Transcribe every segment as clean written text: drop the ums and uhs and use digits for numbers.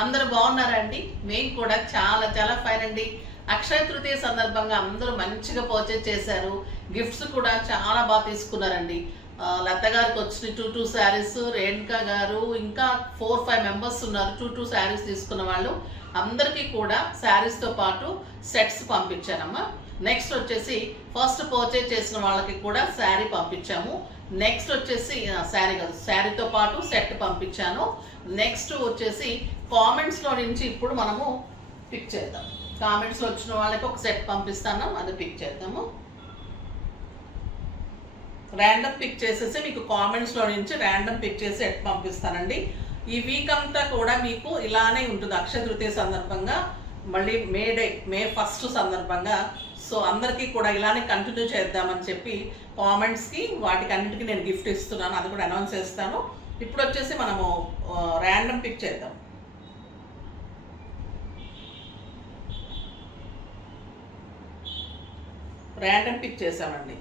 అందరూ బాగున్నారా అండి? మేము కూడా చాలా చాలా ఫైన్ అండి. అక్షయ తృతీయ సందర్భంగా అందరూ మంచిగా పర్చేజ్ చేశారు. గిఫ్ట్స్ కూడా చాలా బాగా తీసుకున్నారండి. లత గారికి వచ్చిన 2 శారీస్, రేణుకా గారు ఇంకా 4-5 మెంబర్స్ ఉన్నారు 2 శారీస్ తీసుకున్న వాళ్ళు. అందరికీ కూడా శారీస్తో పాటు సెట్స్ పంపించానమ్మా. నెక్స్ట్ వచ్చేసి ఫస్ట్ పర్చేజ్ చేసిన వాళ్ళకి కూడా శారీ పంపించాము. నెక్స్ట్ వచ్చేసి శారీ కాదు, శారీతో పాటు సెట్ పంపించాను. నెక్స్ట్ వచ్చేసి కామెంట్స్లో నుంచి ఇప్పుడు మనము పిక్ చేద్దాం. కామెంట్స్లో వచ్చిన వాళ్ళకి ఒక సెట్ పంపిస్తాను, అది పిక్ చేద్దాము. ర్యాండమ్ పిక్ చేసేసి మీకు కామెంట్స్లో నుంచి ర్యాండమ్ పిక్ చేసి సెట్ పంపిస్తానండి. ఈ వీక్ అంతా కూడా మీకు ఇలానే ఉంటుంది అక్షయ తృతీయ సందర్భంగా, మళ్ళీ మే 1 సందర్భంగా. సో అందరికీ కూడా ఇలానే కంటిన్యూ చేద్దామని చెప్పి కామెంట్స్కి వాటికి అన్నిటికీ నేను గిఫ్ట్ ఇస్తున్నాను, అది కూడా అనౌన్స్ చేస్తాను. ఇప్పుడు వచ్చేసి మనము ర్యాండమ్ పిక్ చేద్దాం. ర్యాండమ్ పిక్ చేసామండి.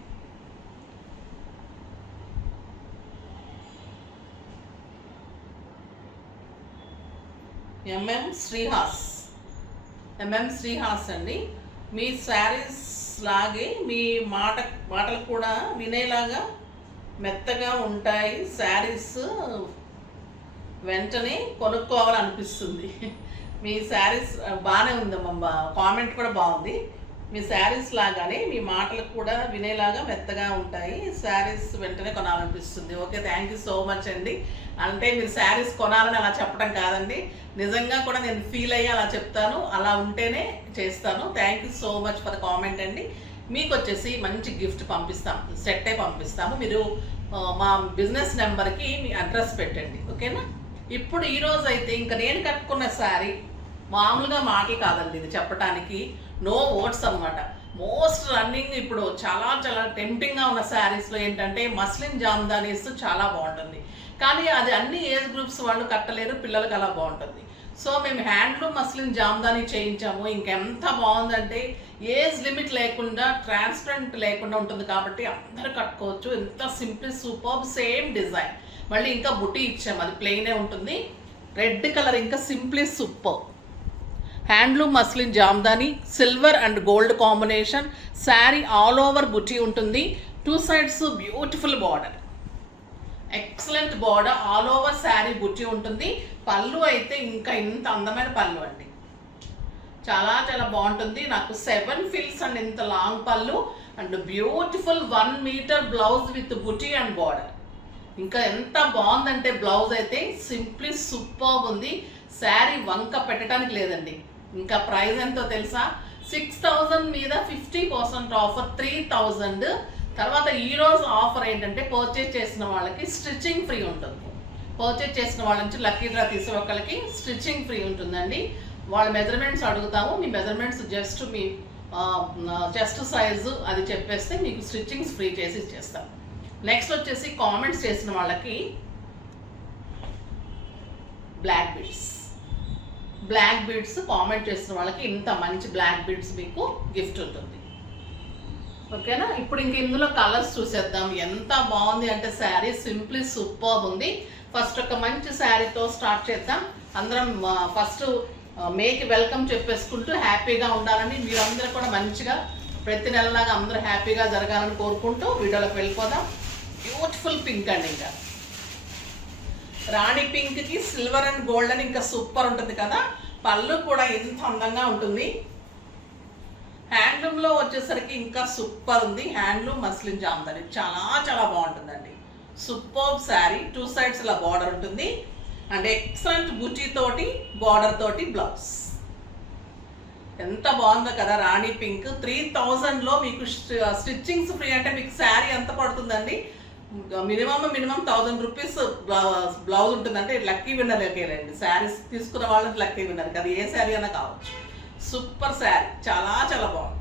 ఎంఎం శ్రీహాస్ అండి. మీ శారీస్ లాగే మీ మాటలు కూడా వినేలాగా మెత్తగా ఉంటాయి. శారీస్ వెంటనే కొనుక్కోవాలనిపిస్తుంది. మీ శారీస్ బాగానే ఉందమ్మా, కామెంట్ కూడా బాగుంది. మీ శారీస్ లాగానే మీ మాటలు కూడా వినేలాగా మెత్తగా ఉంటాయి, శారీస్ వెంటనే కొనాలనిపిస్తుంది. Okay, thank you so much అండి. అంటే మీరు శారీస్ కొనాలని అలా చెప్పడం కాదండి, నిజంగా కూడా నేను ఫీల్ అయ్యి అలా చెప్తాను, అలా ఉంటేనే చేస్తాను. Thank you so much for the comment అండి. మీకు వచ్చేసి మంచి గిఫ్ట్ పంపిస్తాం, సెట్టే పంపిస్తాము. మీరు మా బిజినెస్ నెంబర్కి మీ అడ్రస్ పెట్టండి, ఓకేనా? ఇప్పుడు ఈరోజు అయితే ఇంకా నేను కట్టుకున్న శారీ మామూలుగా మాటలు కాదండి, ఇది చెప్పడానికి నో వర్డ్స్ అనమాట. మోస్ట్ రన్నింగ్ ఇప్పుడు చాలా చాలా టెంప్టింగ్గా ఉన్న శారీస్లో ఏంటంటే మస్లిన్ జామ్దానీస్ చాలా బాగుంటుంది, కానీ అది అన్ని ఏజ్ గ్రూప్స్ వాళ్ళు కట్టలేరు, పిల్లలకి అలా బాగుంటుంది. సో మేము హ్యాండ్లూమ్ మస్లిన్ జామ్దానీ చేయించాము. ఇంకెంత బాగుందంటే ఏజ్ లిమిట్ లేకుండా, ట్రాన్స్పరెంట్ లేకుండా ఉంటుంది కాబట్టి అందరూ కట్టుకోవచ్చు. ఎంత సింపుల్ సూపర్బ్, సేమ్ డిజైన్. మళ్ళీ ఇంకా బుటీ ఇచ్చాము, అది ప్లెయినే ఉంటుంది. రెడ్ కలర్ ఇంకా simply super. Handloom muslin jamdani, silver and gold combination. Sari all over బుటీ ఉంటుంది, 2 sides beautiful border, excellent border, all over sari బుట్టి ఉంటుంది. పళ్ళు అయితే ఇంకా ఇంత అందమైన పళ్ళు అండి, చాలా చాలా బాగుంటుంది. నాకు 7 ఫిల్స్ అండ్ ఇంత లాంగ్ పళ్ళు and beautiful 1 meter blouse with buti and border. ఇంకా ఎంత బాగుందంటే బ్లౌజ్ అయితే సింప్లీ సూపర్బ్ ఉంది. శారీ వంక పెట్టడానికి లేదండి. ఇంకా ప్రైస్ ఎంతో తెలుసా? 6000 మీద 50% ఆఫర్, 3000. తర్వాత ఈరోజు ఆఫర్ ఏంటంటే పర్చేజ్ చేసిన వాళ్ళకి స్టిచ్చింగ్ ఫ్రీ ఉంటుంది. పర్చేజ్ చేసిన వాళ్ళ నుంచి లక్కీ డ్రా తీసే ఒకళ్ళకి స్టిచ్చింగ్ ఫ్రీ ఉంటుందండి. వాళ్ళ మెజర్మెంట్స్ అడుగుతాము, మీ మెజర్మెంట్స్ జస్ట్ మీ చెస్ట్ సైజు అది చెప్పేస్తే మీకు స్టిచ్చింగ్స్ ఫ్రీ చేసి ఇచ్చేస్తాం. నెక్స్ట్ వచ్చేసి కామెంట్స్ చేసిన వాళ్ళకి బ్లాక్ బీడ్స్ కామెంట్ చేసిన వాళ్ళకి ఇంత మంచి బ్లాక్ బీడ్స్ మీకు గిఫ్ట్ ఉంటుంది, ఓకేనా? ఇప్పుడు ఇంక ఇందులో కలర్స్ చూసేద్దాం. ఎంత బాగుంది అంటే శారీ సింప్లీ సూపర్బ్ ఉంది. ఫస్ట్ ఒక మంచి శారీతో స్టార్ట్ చేద్దాం. అందరం ఫస్ట్ మేకి వెల్కమ్ చెప్పేసుకుంటూ హ్యాపీగా ఉండాలని, మీరందరూ కూడా మంచిగా ప్రతి నెలలాగా అందరూ హ్యాపీగా జరగాలని కోరుకుంటూ వీడియోలోకి వెళ్ళిపోదాం. బ్యూటిఫుల్ పింక్ అండి, ఇంకా రాణి పింక్కి సిల్వర్ అండ్ గోల్డ్ అని ఇంకా సూపర్ ఉంటుంది కదా. పళ్ళు కూడా ఎంత అందంగా ఉంటుంది. హ్యాండ్లూమ్లో వచ్చేసరికి ఇంకా సూపర్ ఉంది. హ్యాండ్లూమ్ మస్లిన్ జామ్దానీ చాలా చాలా బాగుంటుందండి. సూపర్బ్ శారీ, 2 సైడ్స్ ఇలా బార్డర్ ఉంటుంది అండ్ ఎక్సలెంట్ బుటీ తోటి బార్డర్ తోటి బ్లౌజ్. ఎంత బాగుందో కదా రాణి పింక్. 3000లో మీకు స్టిచ్చింగ్స్ ఫ్రీ. అంటే మీకు శారీ ఎంత పడుతుందండి? మినిమం 1000 రూపీస్ బ్లౌజ్ ఉంటుంది. అంటే లక్కీ విన్నర్ రండి, శారీస్ తీసుకున్న వాళ్ళకి లక్కీ విన్నర్, అది ఏ శారీ అయినా కావచ్చు. సూపర్ శారీ, చాలా చాలా బాగుంది.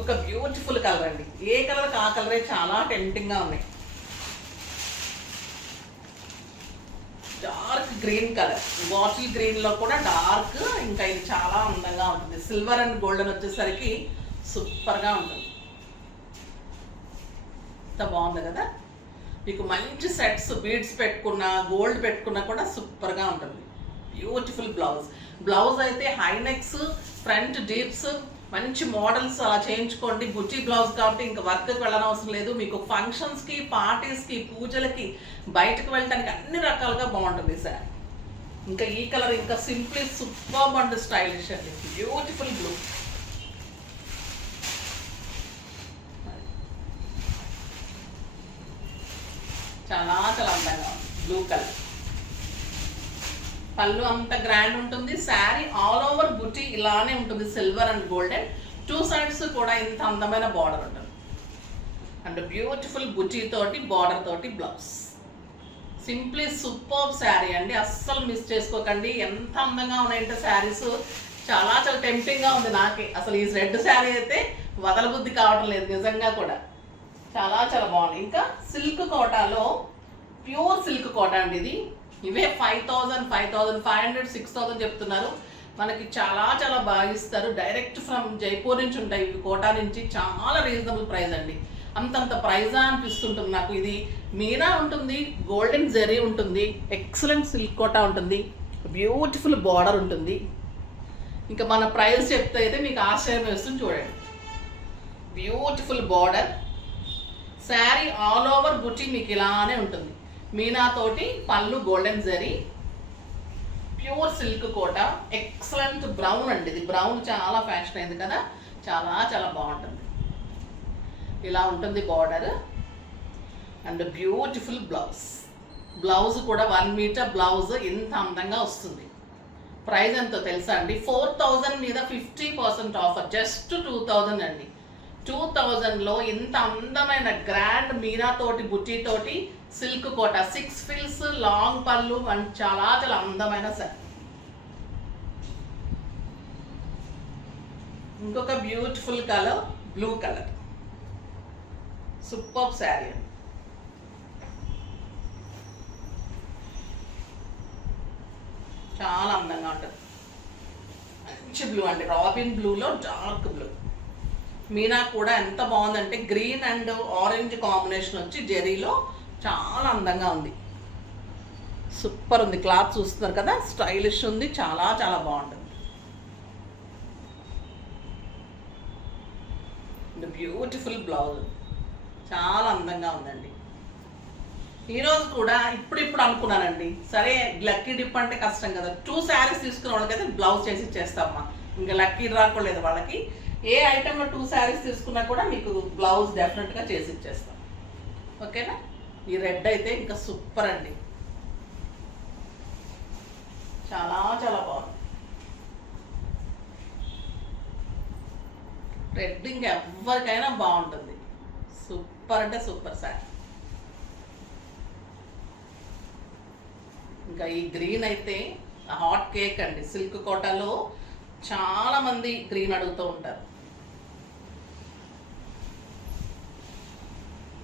ఒక బ్యూటిఫుల్ కలర్ అండి, ఏ కలర్కి ఆ కలరే చాలా టెంప్టింగ్గా ఉన్నాయి. డార్క్ గ్రీన్ కలర్, బాటిల్ గ్రీన్లో కూడా డార్క్, ఇంకా ఇది చాలా అందంగా ఉంటుంది. సిల్వర్ అండ్ గోల్డెన్ వచ్చేసరికి సూపర్గా ఉంటుంది. ఎంత బాగుంది కదా. మీకు మంచి సెట్స్ బీడ్స్ పెట్టుకున్నా గోల్డ్ పెట్టుకున్నా కూడా సూపర్గా ఉంటుంది. Beautiful blouse. బ్లౌజ్ అయితే హై నెక్స్, ఫ్రంట్ డీప్స్, మంచి మోడల్స్ అలా చేయించుకోండి. బుట్టి బ్లౌజ్ కాబట్టి ఇంకా వర్క్కి వెళ్ళనవసరం లేదు. మీకు ఫంక్షన్స్కి, పార్టీస్కి, పూజలకి, బయటకు వెళ్ళడానికి అన్ని రకాలుగా బాగుంటుంది సార్. ఇంకా ఈ కలర్ ఇంకా సింప్లీ సూపర్ అండ్ స్టైలిష్ అండి. Beautiful blue. చాలా చాలా అందంగా ఉంది బ్లూ కలర్. పళ్ళు అంత గ్రాండ్ ఉంటుంది. శారీ ఆల్ ఓవర్ బుటీ ఇలానే ఉంటుంది, సిల్వర్ అండ్ గోల్డెన్. 2 సైడ్స్ కూడా ఇంత అందమైన బార్డర్ ఉంటుంది. అండ్ బ్యూటిఫుల్ బుటీ తోటి బార్డర్ తోటి బ్లౌజ్. సింప్లీ సూపర్ శారీ అండి, అస్సలు మిస్ చేసుకోకండి. ఎంత అందంగా ఉన్నాయంటే శారీస్ చాలా చాలా టెంప్టింగ్గా ఉంది నాకే. అసలు ఈ రెడ్ శారీ అయితే వదలబుద్ధి కావడం లేదు నిజంగా కూడా. చాలా చాలా బాగుంది. ఇంకా సిల్క్ కోటాలో ప్యూర్ సిల్క్ కోట అండి ఇది. ఇవే 5,000, 5,500, 6,000 చెప్తున్నారు. మనకి చాలా చాలా బాగా ఇస్తారు. డైరెక్ట్ ఫ్రమ్ జైపూర్ నుంచి ఉంటాయి ఇవి, కోటా నుంచి. చాలా రీజనబుల్ ప్రైస్ అండి. అంతంత ప్రైజా అనిపిస్తుంటుంది నాకు. ఇది మీనా ఉంటుంది, గోల్డెన్ జెరీ ఉంటుంది, ఎక్సలెంట్ సిల్క్ కోటా ఉంటుంది, బ్యూటిఫుల్ బార్డర్ ఉంటుంది. ఇంకా మన ప్రైస్ చెప్తే అయితే మీకు ఆశ్చర్యం వేస్తుంది. చూడండి, beautiful border. Sari all over బుట్టి మీకు ఇలానే ఉంటుంది. మీనా తోటి పళ్ళు గోల్డెన్ జరీ, ప్యూర్ సిల్క్ కోట, ఎక్సలెంట్ బ్రౌన్ అండి. ఇది బ్రౌన్ చాలా ఫ్యాషన్ అయింది కదా, చాలా చాలా బాగుంటుంది. ఇలా ఉంటుంది border. And beautiful blouse. Blouse కూడా 1 మీటర్ బ్లౌజ్ ఇంత అందంగా వస్తుంది. ప్రైస్ ఎంతో తెలుసా అండి? 4,000 మీద 50% ఆఫర్, జస్ట్ 2,000 అండి. 2,000లో ఇంత అందమైన గ్రాండ్ మీనా తోటి బుట్టి తోటి సిల్క్ కోట, 6 ఫిల్స్, లాంగ్ పళ్ళు అండ్ చాలా చాలా అందమైన శారీ. ఇంకొక beautiful colour blue colour, super sari. చాలా అందంగా ఉంటుంది. మంచి బ్లూ అండి, రాబిన్ బ్లూలో డార్క్ బ్లూ. మీనా కూడా ఎంత బాగుందంటే గ్రీన్ అండ్ ఆరెంజ్ కాంబినేషన్ వచ్చి జెరీలో చాలా అందంగా ఉంది. సూపర్ ఉంది. క్లాత్ చూస్తున్నారు కదా, స్టైలిష్ ఉంది, చాలా చాలా బాగుంటుంది. బ్యూటిఫుల్ బ్లౌజ్, చాలా అందంగా ఉందండి. ఈరోజు కూడా ఇప్పుడు అనుకున్నానండి, సరే లక్కీ డిప్ అంటే కష్టం కదా, 2 శారీస్ తీసుకున్న వాళ్ళకైతే బ్లౌజ్ చేసి ఇచ్చేస్తామమ్మా. ఇంకా లక్కీ రాకూడలేదు వాళ్ళకి. ఏ ఐటెంలో 2 శారీస్ తీసుకున్నా కూడా మీకు బ్లౌజ్ డెఫినెట్గా చేసి ఇచ్చేస్తాం. ఓకేనా? ఈ రెడ్ అయితే ఇంకా సూపర్ అండి, చాలా చాలా బాగుంది. రెడ్ ఇంకా ఎవరికైనా బాగుంటుంది. సూపర్ అంటే సూపర్ శారీ. ఇంకా ఈ గ్రీన్ అయితే హాట్ కేక్ అండి. సిల్క్ కోటాలో చాలా మంది గ్రీన్ అడుగుతూ ఉంటారు.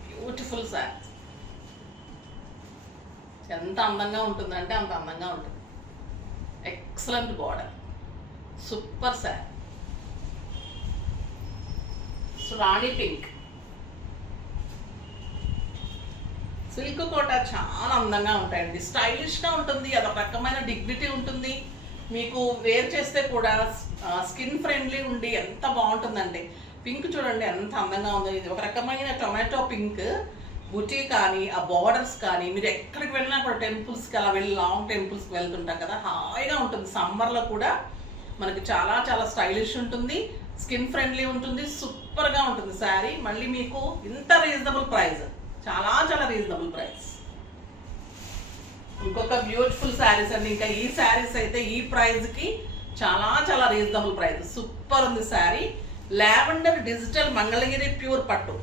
బ్యూటిఫుల్ శారీ. ఎంత అందంగా ఉంటుందంటే అంత అందంగా ఉంటుంది. Excellent border, super sari. Rani pink. Silk Kota చాలా అందంగా ఉంటాయండి, స్టైలిష్గా ఉంటుంది. అదొక రకమైన డిగ్నిటీ ఉంటుంది. మీకు వేర్ చేస్తే కూడా స్కిన్ ఫ్రెండ్లీ ఉండి ఎంత బాగుంటుందండి. పింక్ చూడండి ఎంత అందంగా ఉందో. ఇది ఒక రకమైన టొమాటో పింక్. బుటీ కానీ ఆ బార్డర్స్ కానీ, మీరు ఎక్కడికి వెళ్ళినా కూడా టెంపుల్స్కి అలా వెళ్ళి లాంగ్ టెంపుల్స్కి వెళ్తుంటాం కదా, హాయిగా ఉంటుంది. సమ్మర్లో కూడా మనకి చాలా చాలా స్టైలిష్ ఉంటుంది, స్కిన్ ఫ్రెండ్లీ ఉంటుంది, సూపర్గా ఉంటుంది శారీ. మళ్ళీ మీకు ఇంత రీజనబుల్ ప్రైస్, చాలా చాలా రీజనబుల్ ప్రైస్. ఇంకొక బ్యూటిఫుల్ శారీస్ అండి. ఇంకా ఈ శారీస్ అయితే ఈ ప్రైస్కి చాలా చాలా రీజనబుల్ ప్రైస్. సూపర్ ఉంది sari. Lavender digital Mangalagiri pure పట్టు,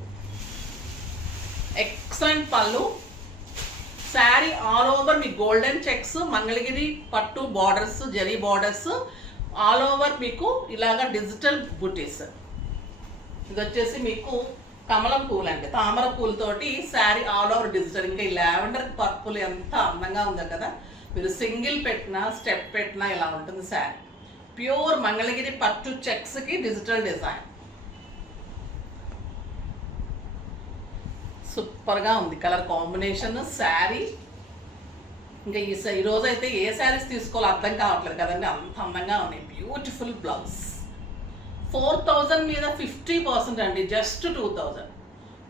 ఎక్సలెంట్ పళ్ళు. శారీ ఆల్ ఓవర్ మీ గోల్డెన్ చెక్స్, మంగళగిరి పట్టు borders, zari borders all over మీకు ఇలాగా డిజిటల్ బుటీస్. ఇది వచ్చేసి మీకు కమలం పూలు అండి, తామర పూలతోటి శారీ ఆల్ ఓవర్ డిజిటల్. ఇంకా ఈ లావెండర్ పర్పుల్ ఎంత అందంగా ఉందో కదా, మీరు సింగిల్ పెట్టినా స్టెప్ పెట్టినా ఇలా ఉంటుంది శారీ. ప్యూర్ మంగళగిరి పట్టు చెక్స్కి డిజిటల్ డిజైన్. సూపర్గా ఉంది కలర్ కాంబినేషన్ శారీ. ఇంకా ఈ రోజు అయితే ఏ శారీస్ తీసుకోవాలో అర్థం కావట్లేదు కదండి, అంత అందంగా ఉన్నాయి. Beautiful blouse. 4000 మీద 50% అండి, జస్ట్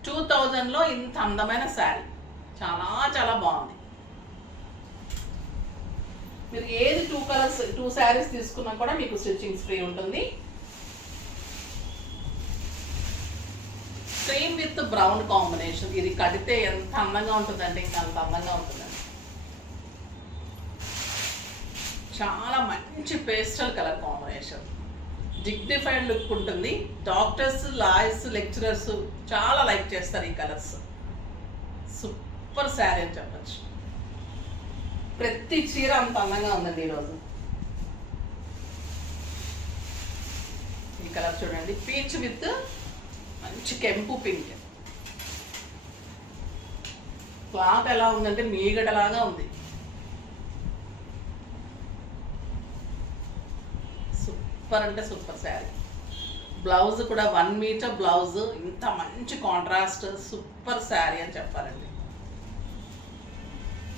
2000లో ఇంత అందమైన శారీ. చాలా చాలా బాగుంది. మీరు ఏది 2 శారీస్ తీసుకున్నా కూడా మీకు స్టిచ్చింగ్స్ ఫ్రీ ఉంటుంది. Cream with brown combination. ఇది కడితే ఎంత అందంగా ఉంటుందంటే ఇంకా అంత అందంగా ఉంటుందండి. చాలా మంచి pastel colour combination, dignified look ఉంటుంది. డాక్టర్స్, లాయర్స్, లెక్చరర్స్ చాలా లైక్ చేస్తారు ఈ కలర్స్. సూపర్ శారీ అని చెప్పచ్చు. ప్రతి చీర అంత అందంగా ఉందండి ఈరోజు. ఈ కలర్ చూడండి, పీచ్ విత్ మంచి కెంపు పింక్. క్లాత్ ఎలా ఉందంటే మీగడలాగా ఉంది. సూపర్ అంటే సూపర్ శారీ. బ్లౌజ్ కూడా 1 మీటర్ బ్లౌజ్, ఇంత మంచి కాంట్రాస్ట్, సూపర్ శారీ అని చెప్పారండి.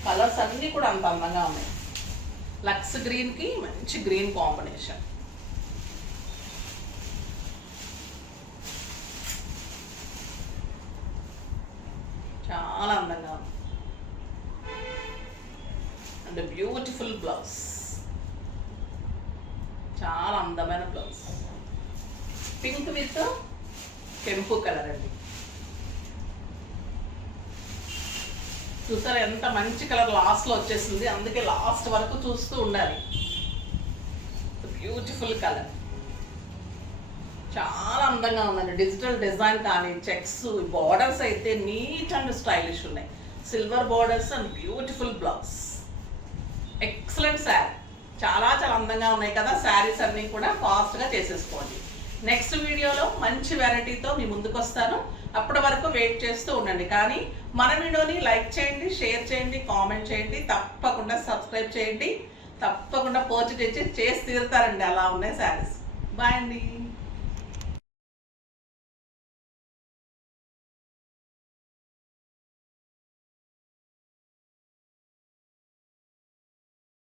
కలర్స్ అన్నీ కూడా అంత అందంగా ఉన్నాయి. లక్స్ గ్రీన్కి మంచి గ్రీన్ కాంబినేషన్. చాలా అందంగా ఉంది. అండ్ బ్యూటిఫుల్ బ్లౌజ్, చాలా అందమైన బ్లౌజ్. పింక్ విత్ కెంపు కలర్ అండి. చూసారా ఎంత మంచి కలర్ లాస్ట్లో వచ్చేసింది, అందుకే లాస్ట్ వరకు చూస్తూ ఉండాలి. బ్యూటిఫుల్ కలర్, చాలా అందంగా ఉందండి. డిజిటల్ డిజైన్ కానీ చెక్స్, బార్డర్స్ అయితే నీట్ అండ్ స్టైలిష్ ఉన్నాయి. Silver borders and beautiful blouse. Excellent sari. చాలా చాలా అందంగా ఉన్నాయి కదా శారీస్ అన్నీ కూడా. ఫాస్ట్గా చేసేసుకోండి. నెక్స్ట్ వీడియోలో మంచి వెరైటీతో మీ ముందుకు వస్తాను. అప్పటి వరకు వెయిట్ చేస్తూ ఉండండి. కానీ మన వీడియోని లైక్ చేయండి, షేర్ చేయండి, కామెంట్ చేయండి, తప్పకుండా సబ్స్క్రైబ్ చేయండి. తప్పకుండా పర్చేజ్ చేసి తీరుతారండి. అలా ఉన్నాయి శారీస్. బాయ్ అండి.